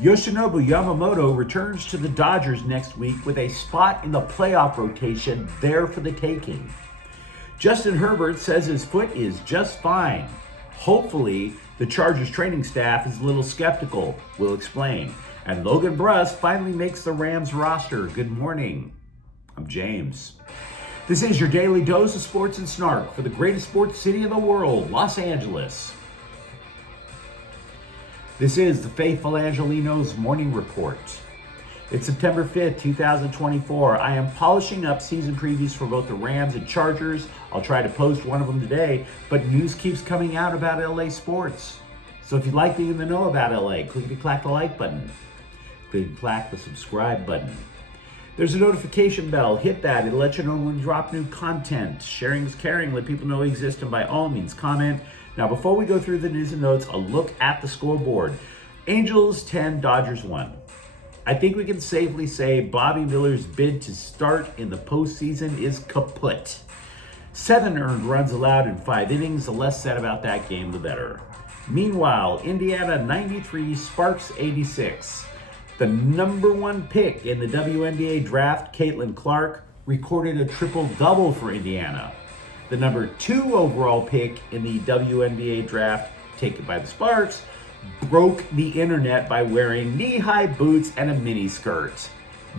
Yoshinobu Yamamoto returns to the Dodgers next week with a spot in the playoff rotation there for the taking. Justin Herbert says his foot is just fine. Hopefully, the Chargers training staff is a little skeptical. We'll explain. And Logan Bruss finally makes the Rams roster. Good morning. I'm James. This is your daily dose of sports and snark for the greatest sports city in the world, Los Angeles. This is the faithful Angelenos morning report. It's September 5th, 2024. I am polishing up season previews for both the Rams and Chargers. I'll try to post one of them today, but news keeps coming out about LA sports. So if you'd like being in the know about LA, clickety-clack the like button. Clickety-clack the subscribe button. There's a notification bell. Hit that. It'll let you know when we drop new content. Sharing is caring. Let people know we exist, and by all means, comment. Now, before we go through the news and notes, a look at the scoreboard. Angels 10, Dodgers 1. I think we can safely say Bobby Miller's bid to start in the postseason is kaput. 7 earned runs allowed in 5 innings. The less said about that game, the better. Meanwhile, Indiana 93, Sparks 86. The number 1 pick in the WNBA draft, Caitlin Clark, recorded a triple-double for Indiana. The number 2 overall pick in the WNBA draft, taken by the Sparks, broke the internet by wearing knee-high boots and a miniskirt.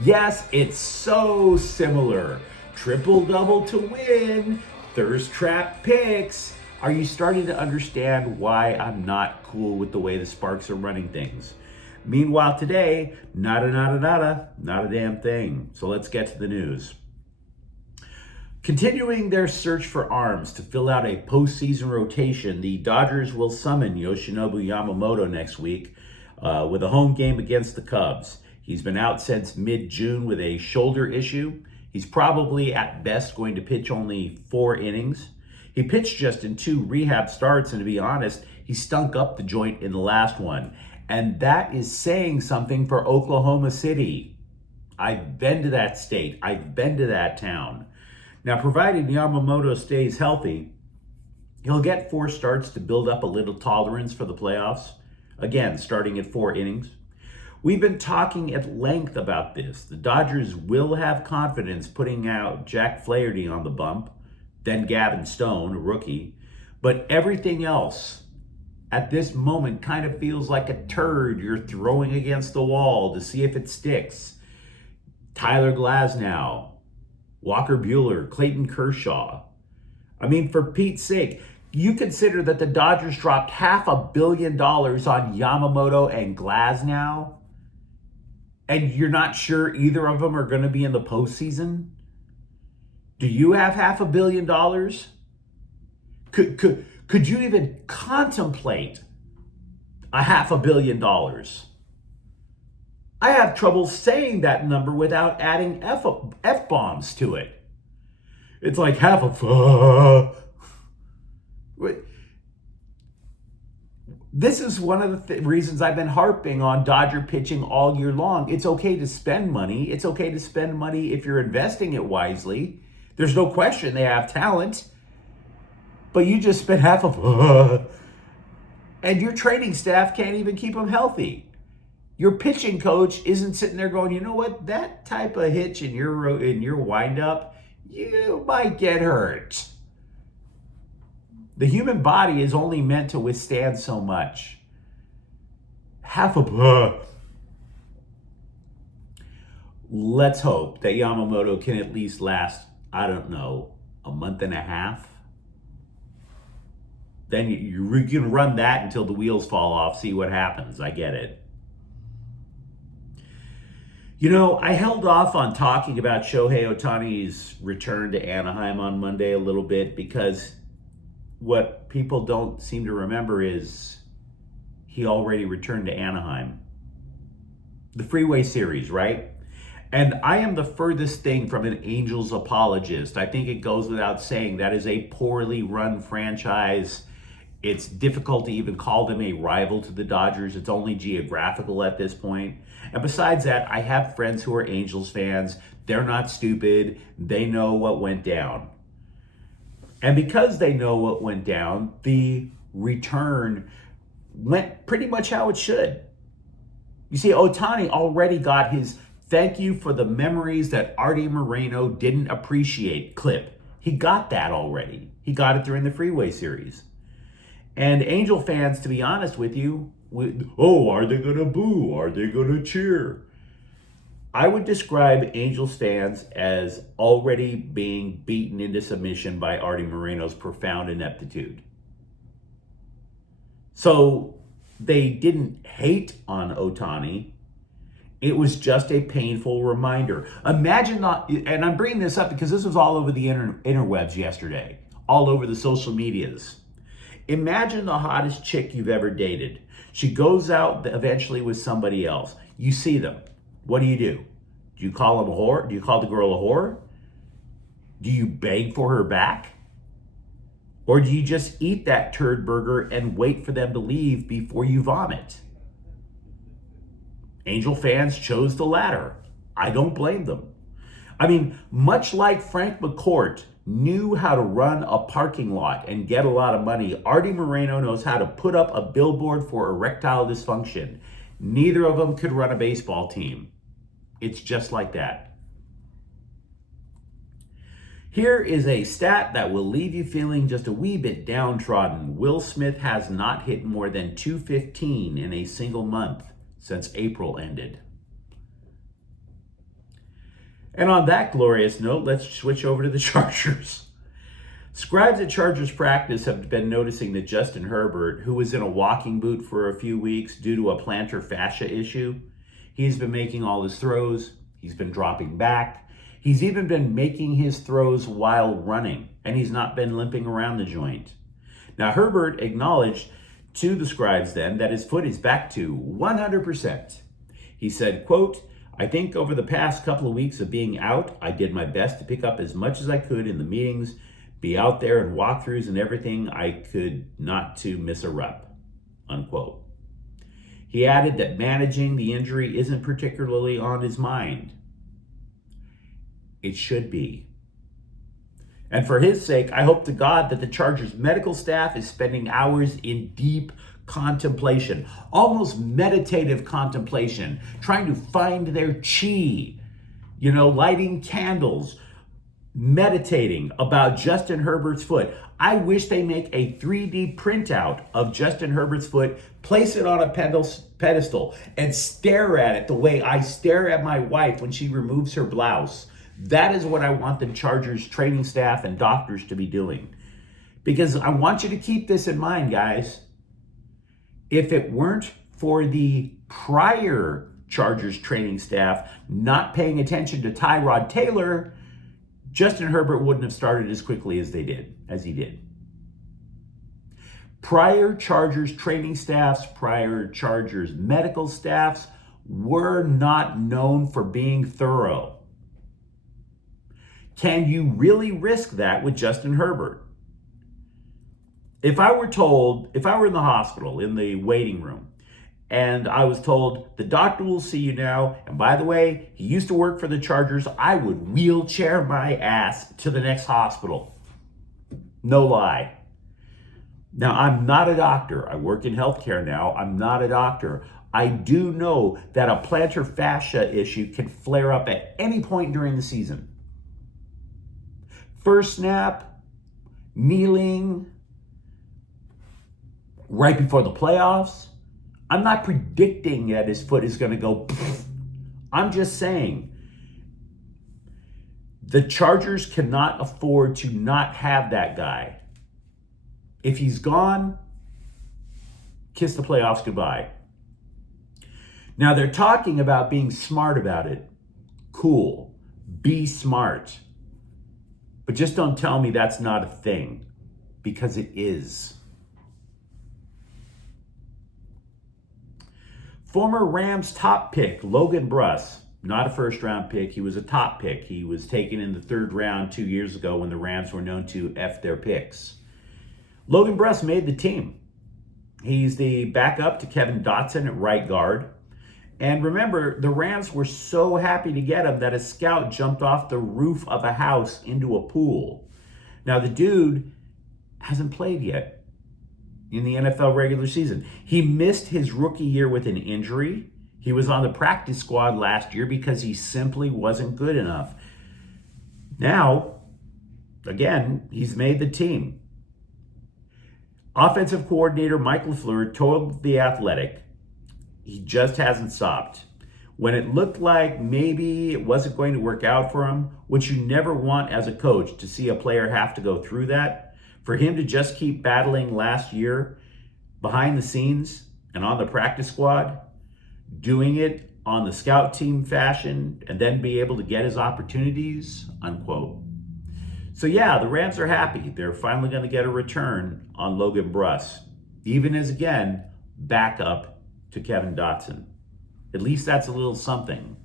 Yes, it's so similar. Triple-double to win, thirst trap picks. Are you starting to understand why I'm not cool with the way the Sparks are running things? Meanwhile, today, not a damn thing. So let's get to the news. Continuing their search for arms to fill out a postseason rotation, the Dodgers will summon Yoshinobu Yamamoto next week with a home game against the Cubs. He's been out since mid-June with a shoulder issue. He's probably at best going to pitch only 4 innings. He pitched just in 2 rehab starts, and to be honest, he stunk up the joint in the last one. And that is saying something for Oklahoma City. I've been to that state. I've been to that town. Now, provided Yamamoto stays healthy, he'll get 4 starts to build up a little tolerance for the playoffs. Again, starting at 4 innings. We've been talking at length about this. The Dodgers will have confidence putting out Jack Flaherty on the bump, then Gavin Stone, a rookie. But everything else at this moment kind of feels like a turd you're throwing against the wall to see if it sticks. Tyler Glasnow, Walker Buehler, Clayton Kershaw. I mean, for Pete's sake, you consider that the Dodgers dropped $500 million on Yamamoto and Glasnow, and you're not sure either of them are going to be in the postseason? Do you have $500 million? Could you even contemplate $500 million? I have trouble saying that number without adding F-bombs to it. It's like half a... This is one of the reasons I've been harping on Dodger pitching all year long. It's okay to spend money. It's okay to spend money if you're investing it wisely. There's no question they have talent. But you just spent half of... and your training staff can't even keep them healthy. Your pitching coach isn't sitting there going, you know what, that type of hitch in your windup, you might get hurt. The human body is only meant to withstand so much. Let's hope that Yamamoto can at least last, I don't know, a month and a half. Then you can run that until the wheels fall off, see what happens. I get it. You know, I held off on talking about Shohei Ohtani's return to Anaheim on Monday a little bit because what people don't seem to remember is he already returned to Anaheim. The Freeway Series, right? And I am the furthest thing from an Angels apologist. I think it goes without saying that is a poorly run franchise. It's difficult to even call them a rival to the Dodgers. It's only geographical at this point. And besides that, I have friends who are Angels fans. They're not stupid. They know what went down. And because they know what went down, the return went pretty much how it should. You see, Ohtani already got his "thank you for the memories that Artie Moreno didn't appreciate" clip. He got that already. He got it during the Freeway Series. And Angel fans, to be honest with you, are they going to boo? Are they going to cheer? I would describe Angels fans as already being beaten into submission by Artie Moreno's profound ineptitude. So they didn't hate on Ohtani. It was just a painful reminder. Imagine not, and I'm bringing this up because this was all over the interwebs yesterday, all over the social medias. Imagine the hottest chick you've ever dated. She goes out eventually with somebody else. You see them. What do? Do you call them a whore? Do you call the girl a whore? Do you beg for her back? Or do you just eat that turd burger and wait for them to leave before you vomit? Angel fans chose the latter. I don't blame them. I mean, much like Frank McCourt knew how to run a parking lot and get a lot of money, Artie Moreno knows how to put up a billboard for erectile dysfunction. Neither of them could run a baseball team. It's just like that. Here is a stat that will leave you feeling just a wee bit downtrodden. Will Smith has not hit more than 215 in a single month since April ended. And on that glorious note, let's switch over to the Chargers. Scribes at Chargers practice have been noticing that Justin Herbert, who was in a walking boot for a few weeks due to a plantar fascia issue, he's been making all his throws. He's been dropping back. He's even been making his throws while running, and he's not been limping around the joint. Now, Herbert acknowledged to the scribes then that his foot is back to 100%. He said, quote, "I think over the past couple of weeks of being out, I did my best to pick up as much as I could in the meetings, be out there and walkthroughs and everything I could not to miss a rep," unquote. He added that managing the injury isn't particularly on his mind. It should be. And for his sake, I hope to God that the Chargers medical staff is spending hours in deep contemplation, almost meditative contemplation, trying to find their chi, lighting candles, meditating about Justin Herbert's foot. I wish they make a 3D printout of Justin Herbert's foot, place it on a pedestal, and stare at it the way I stare at my wife when she removes her blouse. That is what I want the Chargers training staff and doctors to be doing. Because I want you to keep this in mind, guys. If it weren't for the prior Chargers training staff not paying attention to Tyrod Taylor, Justin Herbert wouldn't have started as quickly as he did. Prior Chargers training staffs, prior Chargers medical staffs were not known for being thorough. Can you really risk that with Justin Herbert? If I were in the hospital, in the waiting room, and I was told, the doctor will see you now, and by the way, he used to work for the Chargers, I would wheelchair my ass to the next hospital. No lie. Now, I'm not a doctor. I work in healthcare now. I'm not a doctor. I do know that a plantar fascia issue can flare up at any point during the season. First snap, kneeling, right before the playoffs. I'm not predicting that his foot is going to go. I'm just saying the Chargers cannot afford to not have that guy. If he's gone, kiss the playoffs goodbye. Now they're talking about being smart about it. Cool. Be smart. But just don't tell me that's not a thing, because it is. Former Rams top pick, Logan Bruss, not a first round pick, he was a top pick. He was taken in the third round 2 years ago when the Rams were known to F their picks. Logan Bruss made the team. He's the backup to Kevin Dotson at right guard. And remember, the Rams were so happy to get him that a scout jumped off the roof of a house into a pool. Now, the dude hasn't played yet in the NFL regular season. He missed his rookie year with an injury. He was on the practice squad last year because he simply wasn't good enough. Now, again, he's made the team. Offensive coordinator Mike LaFleur told The Athletic he just hasn't stopped. When it looked like maybe it wasn't going to work out for him, which you never want as a coach to see a player have to go through that, for him to just keep battling last year behind the scenes and on the practice squad, doing it on the scout team fashion, and then be able to get his opportunities, unquote. So yeah, the Rams are happy. They're finally going to get a return on Logan Bruss, even as, again, backup to Kevin Dotson. At least that's a little something.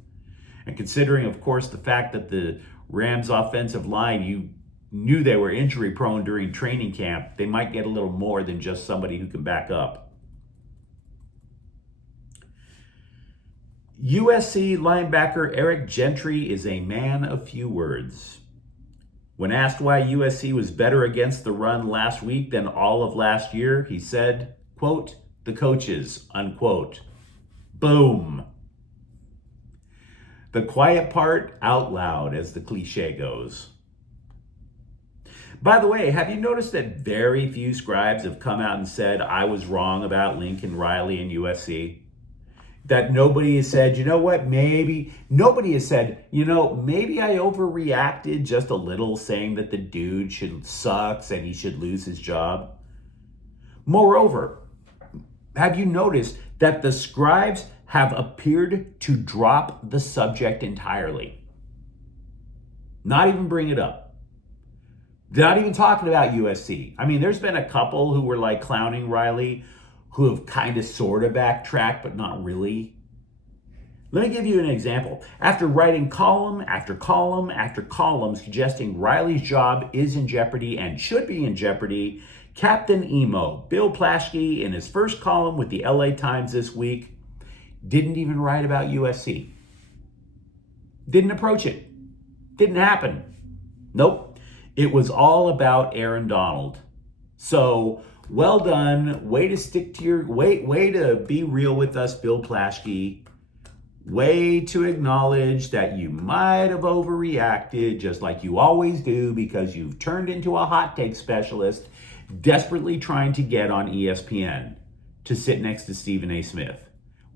And considering, of course, the fact that the Rams offensive line, you knew they were injury prone during training camp, they might get a little more than just somebody who can back up. USC linebacker Eric Gentry is a man of few words. When asked why USC was better against the run last week than all of last year, he said, quote, "the coaches," unquote. Boom. The quiet part out loud, as the cliche goes. By the way, have you noticed that very few scribes have come out and said, I was wrong about Lincoln Riley and USC? That nobody has said, you know what, maybe. Nobody has said, maybe I overreacted just a little, saying that the dude sucks and he should lose his job. Moreover, have you noticed that the scribes have appeared to drop the subject entirely? Not even bring it up. Not even talking about USC. I mean, there's been a couple who were like clowning Riley, who have kind of sort of backtracked, but not really. Let me give you an example. After writing column after column after column suggesting Riley's job is in jeopardy and should be in jeopardy, Captain Emo, Bill Plaschke, in his first column with the LA Times this week, didn't even write about USC. Didn't approach it. Didn't happen. Nope. It was all about Aaron Donald. So, well done. Way to stick to your way to be real with us, Bill Plaschke. Way to acknowledge that you might have overreacted, just like you always do, because you've turned into a hot take specialist, desperately trying to get on ESPN to sit next to Stephen A. Smith.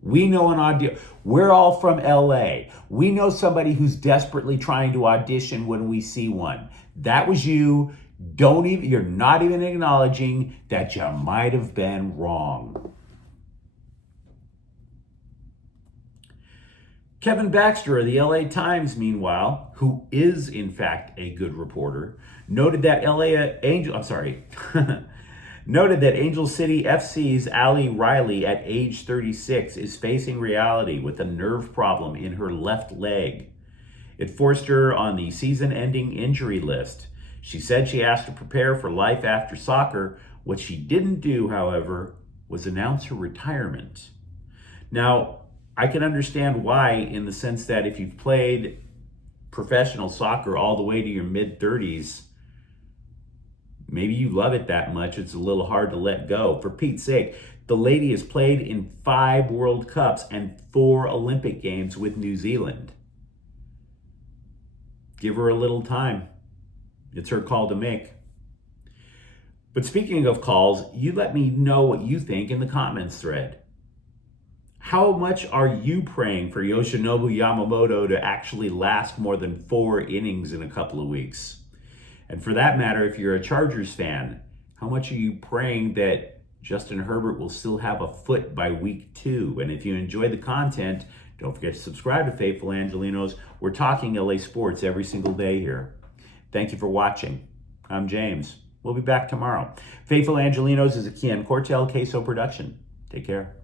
We know an audio. We're all from LA. We know somebody who's desperately trying to audition when we see one. That was you. You're not even acknowledging that you might have been wrong. Kevin Baxter of the LA Times, meanwhile, who is in fact a good reporter, noted that noted that Angel City FC's Allie Riley at age 36 is facing reality with a nerve problem in her left leg. It forced her on the season-ending injury list. She said she has to prepare for life after soccer. What she didn't do, however, was announce her retirement. Now, I can understand why, in the sense that if you've played professional soccer all the way to your mid-30s, maybe you love it that much, it's a little hard to let go. For Pete's sake, the lady has played in 5 World Cups and 4 Olympic Games with New Zealand. Give her a little time. It's her call to make. But speaking of calls, you let me know what you think in the comments thread. How much are you praying for Yoshinobu Yamamoto to actually last more than 4 innings in a couple of weeks? And for that matter, if you're a Chargers fan, how much are you praying that Justin Herbert will still have a foot by week 2? And if you enjoy the content, don't forget to subscribe to Faithful Angelenos. We're talking LA sports every single day here. Thank you for watching. I'm James. We'll be back tomorrow. Faithful Angelenos is a Kian Cortel Queso production. Take care.